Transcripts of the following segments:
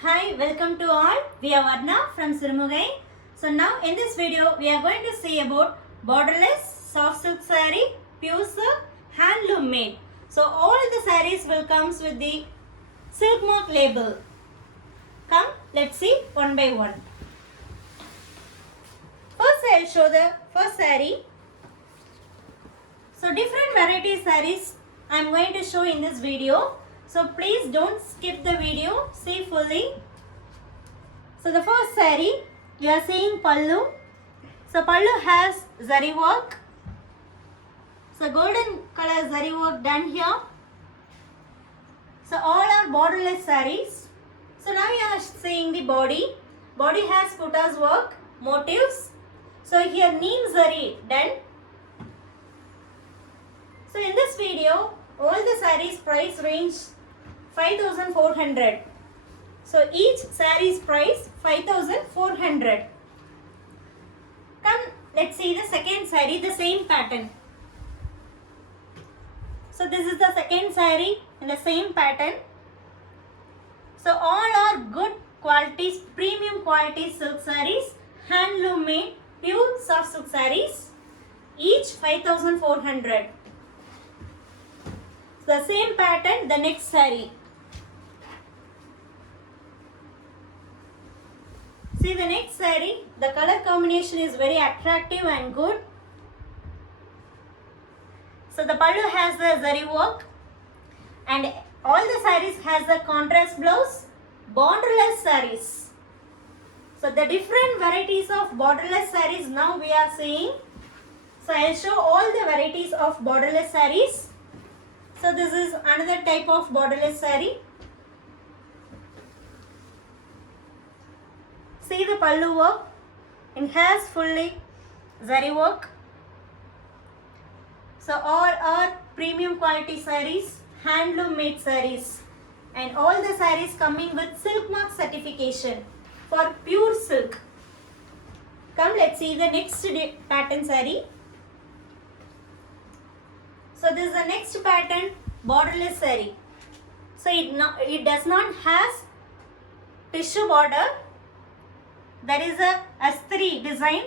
Hi, welcome to all. We are Varna from Sirmugai. So now in this video we are going to see about borderless soft silk saree, pure silk, handloom made. So all the sarees will comes with the silk mark label. Come, let's see one by one. First I will show the first saree. So different variety sarees I am going to show in this video. So please don't skip the video, see fully. So the first saree, we are seeing pallu. So pallu has zari work. So golden color zari work done here. So all are borderless sarees. So now you are seeing the body. Body has putta's work, motifs. So here neem zari done. So in this video, all the sarees price range 5,400. So each saree's price 5,400. Come, let's see the second saree, the same pattern. So this is the second saree in the same pattern. So all are good qualities, premium quality silk sarees, handloom made, pure soft silk sarees. Each 5,400. The same pattern, the next saree. See the next saree, the color combination is very attractive and good. So the pallu has the zari work and all the sarees has the contrast blouse, borderless sarees. So the different varieties of borderless sarees now we are seeing. So I will show all the varieties of borderless sarees. So this is another type of borderless saree. See the pallu work. It has fully zari work. So all are premium quality sarees, handloom made sarees. And all the sarees coming with silk mark certification for pure silk. Come, let's see the next pattern saree. So this is the next pattern, borderless saree. So it does not has tissue border. There is a astri design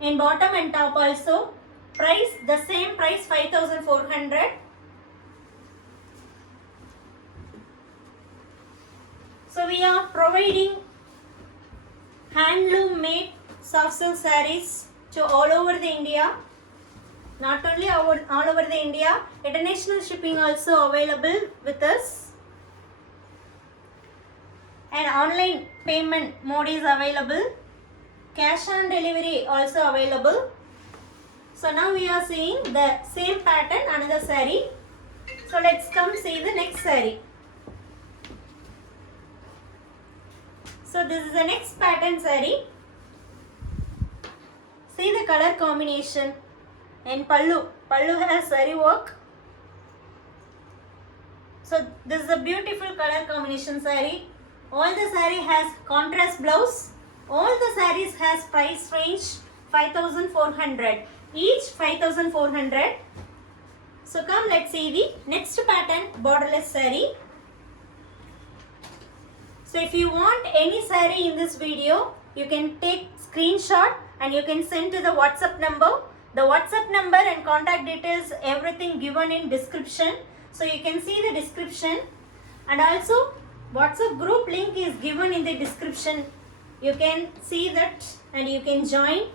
in bottom and top also. Price, the same price 5,400. So we are providing handloom made soft silk sarees to all over the India. Not only all over the India, international shipping also available with us. And online payment mode is available. Cash on delivery also available. So now we are seeing the same pattern, another saree. So let's come see the next saree. So this is the next pattern saree. See the color combination. And pallu has zari work. So this is a beautiful color combination saree. All the saree has contrast blouse. All the sarees has price range 5,400. Each 5,400. So come, let's see the next pattern, borderless saree. So if you want any saree in this video, you can take screenshot and you can send to the WhatsApp number. The WhatsApp number and contact details, everything given in description. So you can see the description. And also WhatsApp group link is given in the description. You can see that and you can join.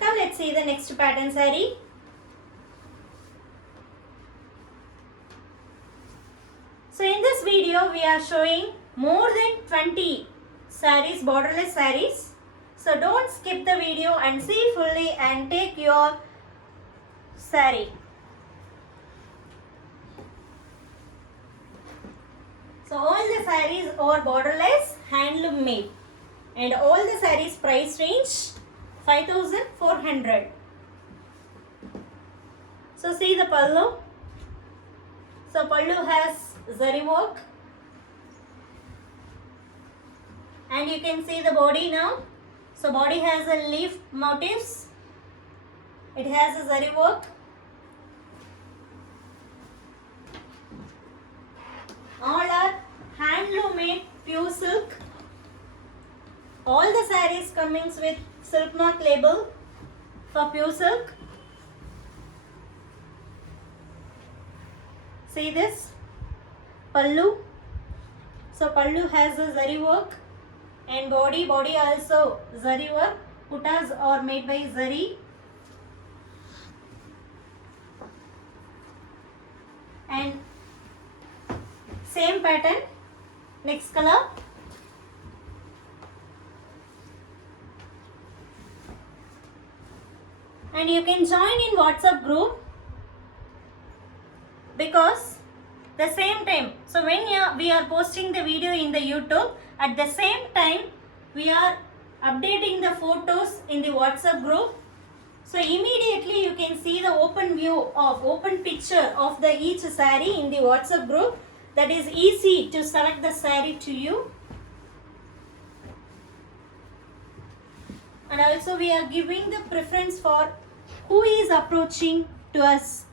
Come, let's see the next pattern saree. So in this video we are showing more than 20 sarees, borderless sarees. So don't skip the video and see fully and take your saree. So all the sarees are borderless, handloom made. And all the sarees price range 5,400. So see the pallu. So pallu has zari work. And you can see the body now. So body has a leaf motifs. It has a zari work. All pure silk. All the sarees coming with silk mark label for pure silk. See this pallu. So pallu has a zari work, and body also zari work. Puttas are made by zari. And same pattern, next color. And you can join in WhatsApp group, because the same time, so when we are posting the video in the YouTube, at the same time we are updating the photos in the WhatsApp group. So immediately you can see the open picture of the each saree in the WhatsApp group. That is easy to select the saree to you. And also we are giving the preference for who is approaching to us.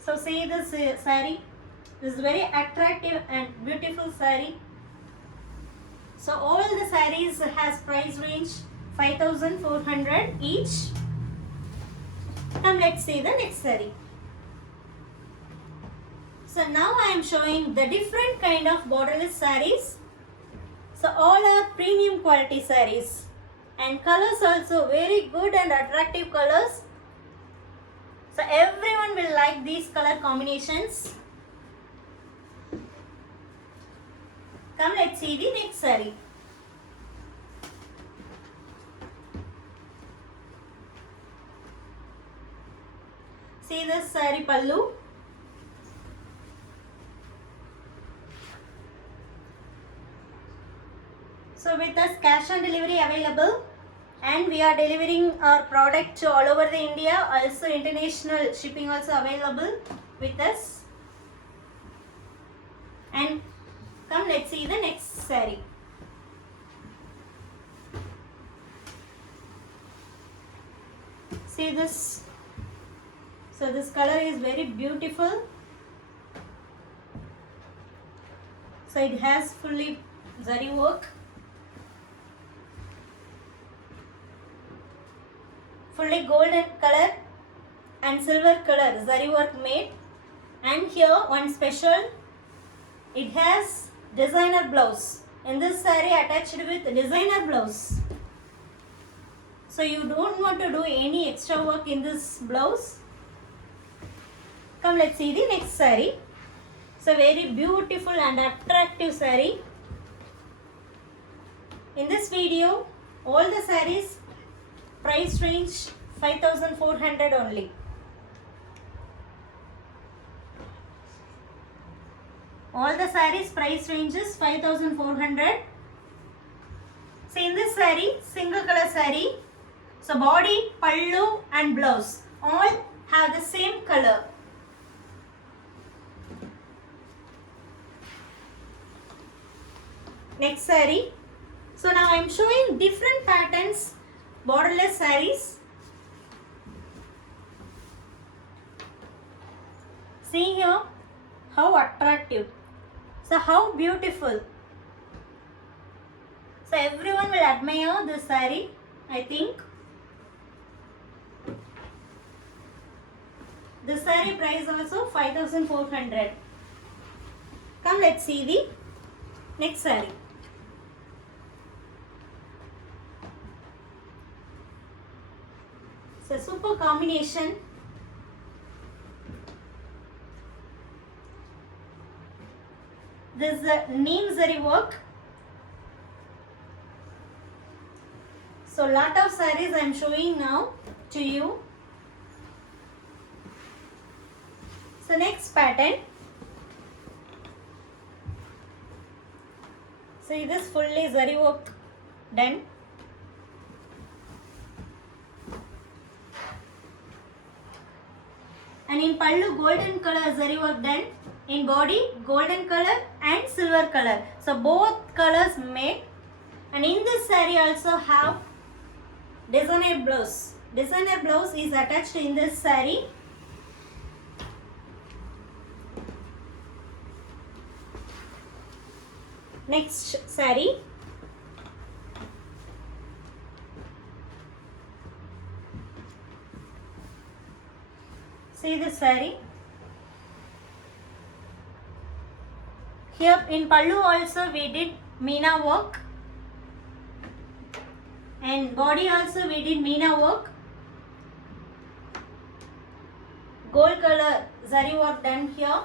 So see this saree. This is very attractive and beautiful saree. So all the sarees has price range 5,400 each. Now let's see the next saree. So now I am showing the different kind of borderless sarees. So all are premium quality sarees, and colors also very good and attractive colors. So everyone will like these color combinations. Come, let's see the next saree. See this saree pallu. So with us cash on delivery available, and we are delivering our product to all over the India. Also international shipping also available with us. And come, let's see the next saree. See this. So this color is very beautiful. So it has fully zari work. Fully golden color and silver color zari work made. And here one special, it has designer blouse. In this saree attached with designer blouse. So you don't want to do any extra work in this blouse. Come, let's see the next saree. So very beautiful and attractive saree. In this video, all the sarees price range 5,400 only. All the sarees price ranges 5,400. So in this saree, single color saree. So body, pallu and blouse all have the same color. Next saree. So now I am showing different patterns, borderless sarees. See here how attractive. So how beautiful. So everyone will admire this saree, I think. This saree price also 5,400. Come, let's see the next saree. So super combination. This is the neem zari work. So lot of sarees I am showing now to you. So next pattern. See this fully zari work done. And in pallu golden color zari work done. In body golden color and silver color. So both colors made. And in this saree also have designer blouse. Designer blouse is attached in this saree. next saree. See this saree. Here in pallu also we did meena work, and body also we did meena work. Gold color zari work done here.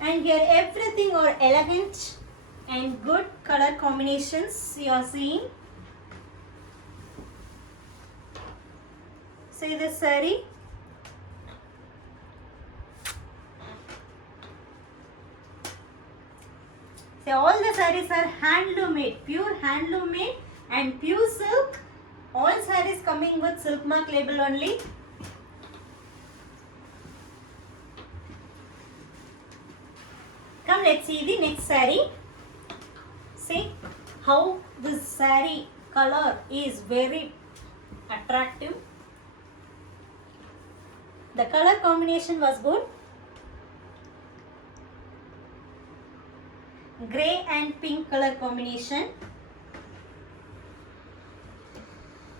And here everything are elegant and good color combinations you are seeing. See this saree. See, all the sarees are handloom made, pure handloom made and pure silk. All sarees coming with silk mark label only. Come, let's see the next saree. See how this saree color is very attractive. The color combination was good. Grey and pink color combination.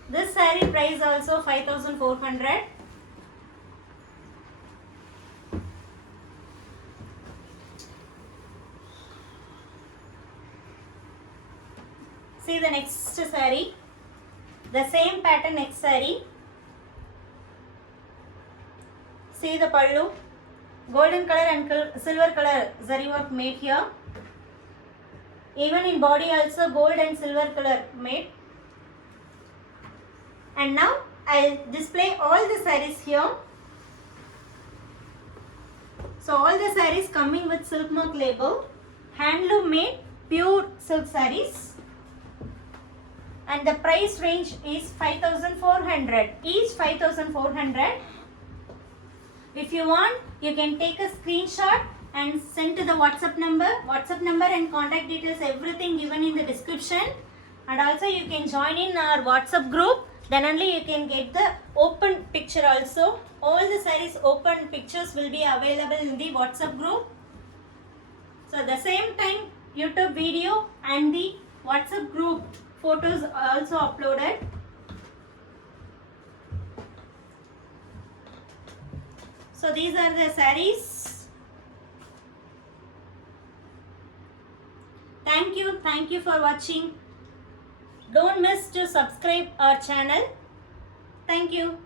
This saree price also 5,400. See the next saree. The same pattern next saree. See the pallu. Golden color and silver color zari work made here. Even in body also gold and silver color made. And now I'll display all the sarees here. So all the sarees coming with silk mark label. Handloom made pure silk sarees. And the price range is 5,400. Each 5,400. If you want, you can take a screenshot and send to the WhatsApp number. WhatsApp number and contact details, everything given in the description. And also you can join in our WhatsApp group. Then only you can get the open picture also. All the sarees open pictures will be available in the WhatsApp group. So at the same time, YouTube video and the WhatsApp group photos are also uploaded. So these are the sarees. Thank you for watching. Don't miss to subscribe our channel. Thank you.